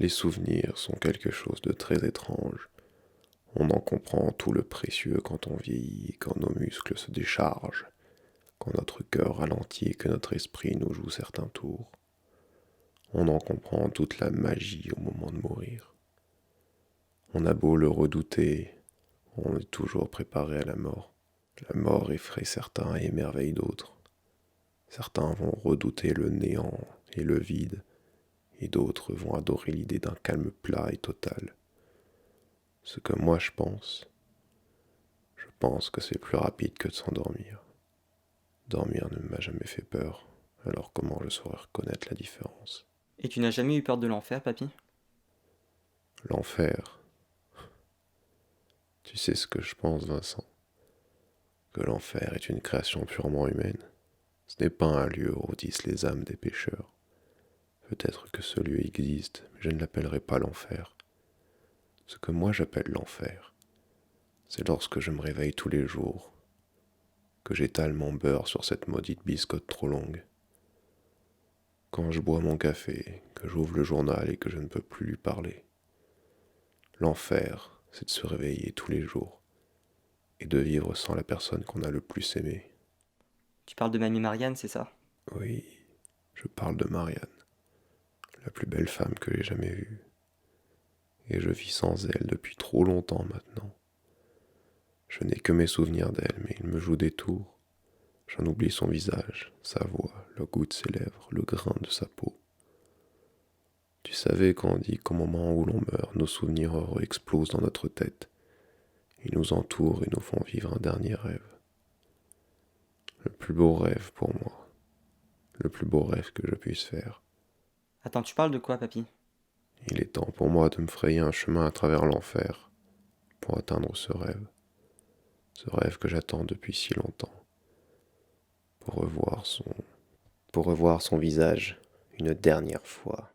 Les souvenirs sont quelque chose de très étrange. On en comprend tout le précieux quand on vieillit, quand nos muscles se déchargent, quand notre cœur ralentit et que notre esprit nous joue certains tours. On en comprend toute la magie au moment de mourir. On a beau le redouter, on est toujours préparé à la mort. La mort effraie certains et émerveille d'autres. Certains vont redouter le néant et le vide, et d'autres vont adorer l'idée d'un calme plat et total. Ce que moi je pense que c'est plus rapide que de s'endormir. Dormir ne m'a jamais fait peur, alors comment je saurais reconnaître la différence? Et tu n'as jamais eu peur de l'enfer, papy? L'enfer, tu sais ce que je pense, Vincent, que l'enfer est une création purement humaine. Ce n'est pas un lieu où rôdissent les âmes des pécheurs. Peut-être que ce lieu existe, mais je ne l'appellerai pas l'enfer. Ce que moi j'appelle l'enfer, c'est lorsque je me réveille tous les jours, que j'étale mon beurre sur cette maudite biscotte trop longue. Quand je bois mon café, que j'ouvre le journal et que je ne peux plus lui parler. L'enfer, c'est de se réveiller tous les jours et de vivre sans la personne qu'on a le plus aimée. Tu parles de mamie Marianne, c'est ça? Oui, je parle de Marianne, la plus belle femme que j'ai jamais vue. Et je vis sans elle depuis trop longtemps maintenant. Je n'ai que mes souvenirs d'elle, mais il me joue des tours. J'en oublie son visage, sa voix, le goût de ses lèvres, le grain de sa peau. Tu savais qu'on dit qu'au moment où l'on meurt, nos souvenirs heureux explosent dans notre tête. Ils nous entourent et nous font vivre un dernier rêve. Le plus beau rêve pour moi. Le plus beau rêve que je puisse faire. Attends, tu parles de quoi, papy? Il est temps pour moi de me frayer un chemin à travers l'enfer pour atteindre ce rêve. Ce rêve que j'attends depuis si longtemps. Pour revoir son... Pour revoir son visage une dernière fois.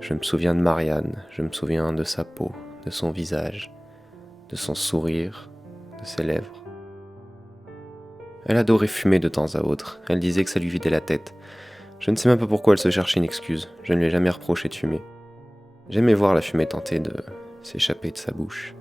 Je me souviens de Marianne, je me souviens de sa peau, de son visage, de son sourire, de ses lèvres. Elle adorait fumer de temps à autre, elle disait que ça lui vidait la tête. Je ne sais même pas pourquoi elle se cherchait une excuse, je ne lui ai jamais reproché de fumer. J'aimais voir la fumée tenter de s'échapper de sa bouche.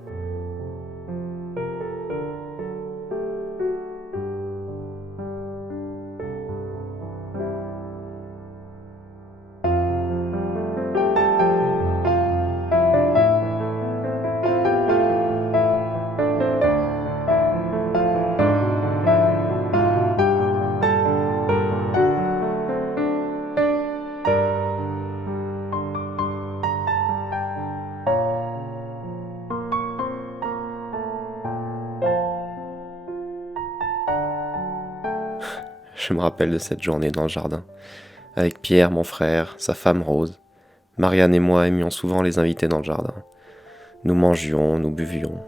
Je me rappelle de cette journée dans le jardin, avec Pierre, mon frère, sa femme Rose. Marianne et moi aimions souvent les inviter dans le jardin. Nous mangions, nous buvions.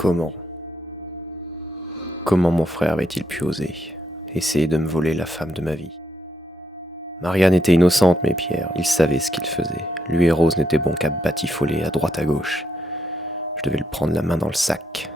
Comment mon frère avait-il pu oser essayer de me voler la femme de ma vie? Marianne était innocente, mais Pierre, il savait ce qu'il faisait. Lui et Rose n'étaient bons qu'à batifoler à droite à gauche. Je devais le prendre la main dans le sac.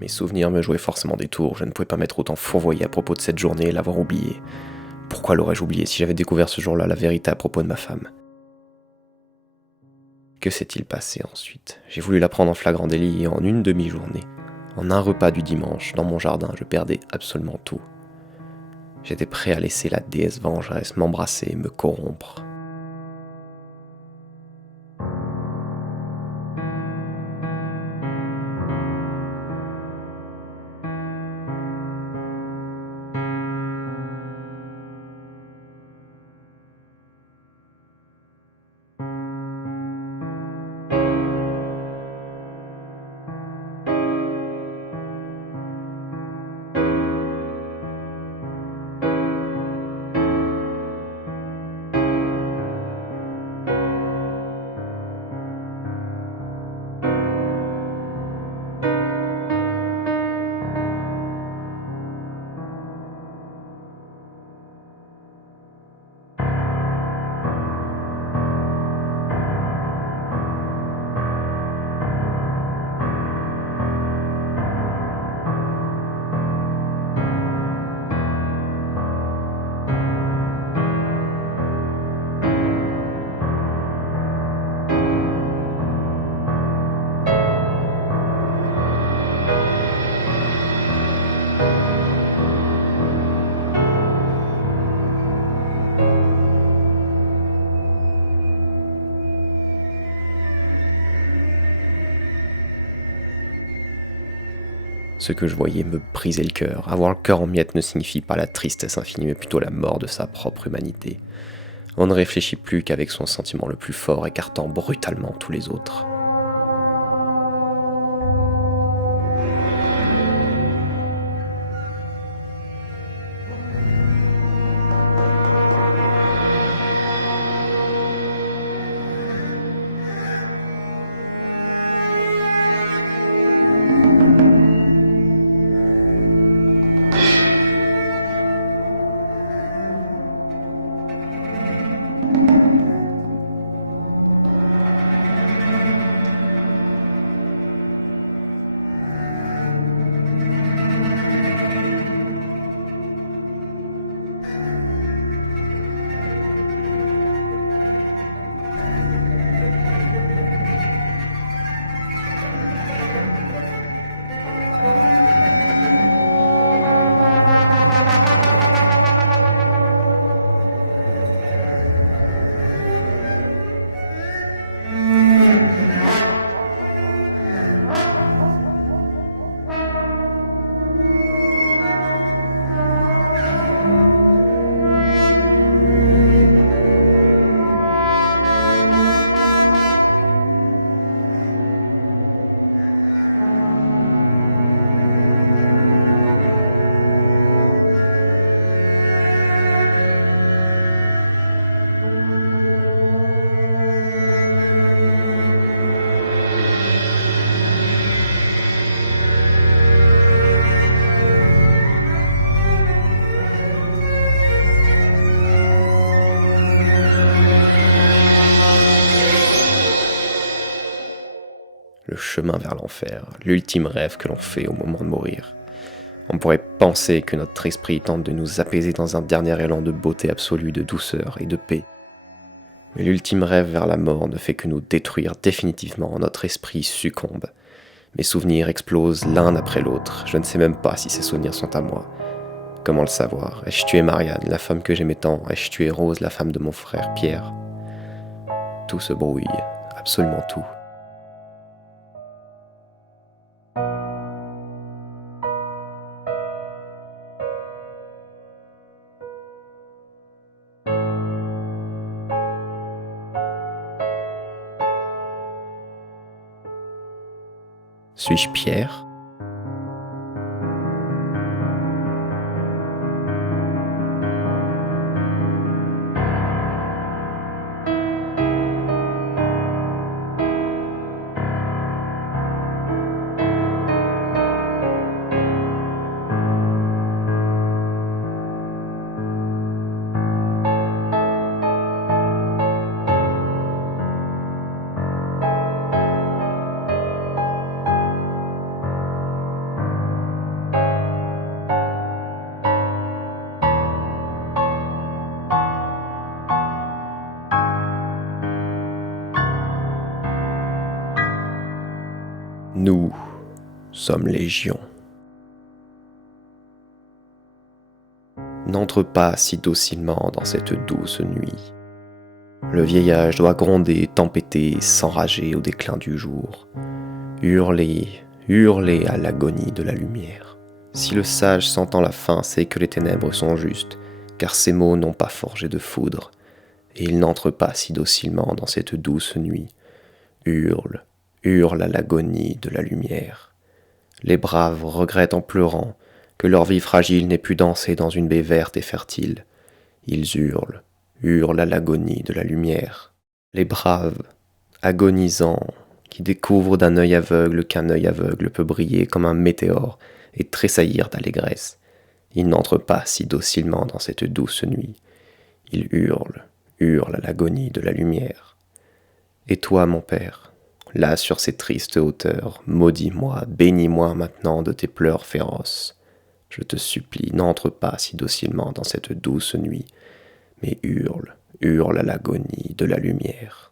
Mes souvenirs me jouaient forcément des tours, je ne pouvais pas m'être autant fourvoyé à propos de cette journée et l'avoir oubliée. Pourquoi l'aurais-je oublié si j'avais découvert ce jour-là la vérité à propos de ma femme? Que s'est-il passé ensuite? J'ai voulu la prendre en flagrant délit et en une demi-journée, en un repas du dimanche, dans mon jardin, je perdais absolument tout. J'étais prêt à laisser la déesse vengeresse m'embrasser et me corrompre. Ce que je voyais me brisait le cœur. Avoir le cœur en miettes ne signifie pas la tristesse infinie, mais plutôt la mort de sa propre humanité. On ne réfléchit plus qu'avec son sentiment le plus fort, écartant brutalement tous les autres. l'enfer, l'ultime rêve que l'on fait au moment de mourir. On pourrait penser que notre esprit tente de nous apaiser dans un dernier élan de beauté absolue, de douceur et de paix. Mais l'ultime rêve vers la mort ne fait que nous détruire définitivement, notre esprit succombe. Mes souvenirs explosent l'un après l'autre, je ne sais même pas si ces souvenirs sont à moi. Comment le savoir? Ai-je tué Marianne, la femme que j'aimais tant? Ai-je tué Rose, la femme de mon frère Pierre? Tout se brouille, absolument tout. Suis-je Pierre? Nous sommes légion. N'entre pas si docilement dans cette douce nuit. Le vieillage doit gronder, tempêter, s'enrager au déclin du jour. Hurler, hurler à l'agonie de la lumière. Si le sage s'entend la fin, c'est que les ténèbres sont justes, car ces mots n'ont pas forgé de foudre, et il n'entre pas si docilement dans cette douce nuit. Hurle, hurle à l'agonie de la lumière. Les braves regrettent en pleurant que leur vie fragile n'ait pu danser dans une baie verte et fertile. Ils hurlent, hurlent à l'agonie de la lumière. Les braves, agonisants, qui découvrent d'un œil aveugle qu'un œil aveugle peut briller comme un météore et tressaillir d'allégresse. Ils n'entrent pas si docilement dans cette douce nuit. Ils hurlent, hurlent à l'agonie de la lumière. Et toi, mon père, là sur ces tristes hauteurs, maudis-moi, bénis-moi maintenant de tes pleurs féroces. Je te supplie, n'entre pas si docilement dans cette douce nuit, mais hurle, hurle à l'agonie de la lumière.